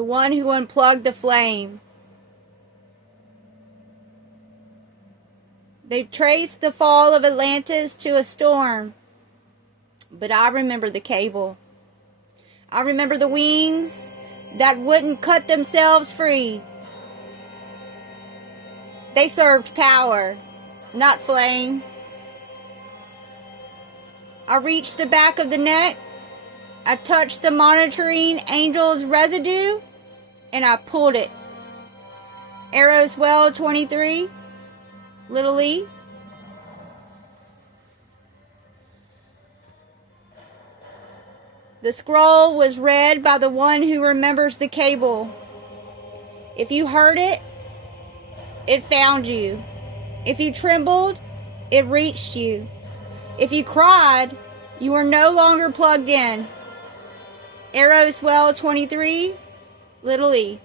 the one who unplugged the flame. They traced the fall of Atlantis to a storm, but I remember the cable. I remember the wings that wouldn't cut themselves free. They served power, not flame. I reached the back of the neck. I touched the monitoring angel's residue, and I pulled it. Arrowswell 23, little e. The scroll was read by the one who remembers the cable. If you heard it, it found you. If you trembled, it reached you. If you cried, you were no longer plugged in. Arrowswell 23, little e.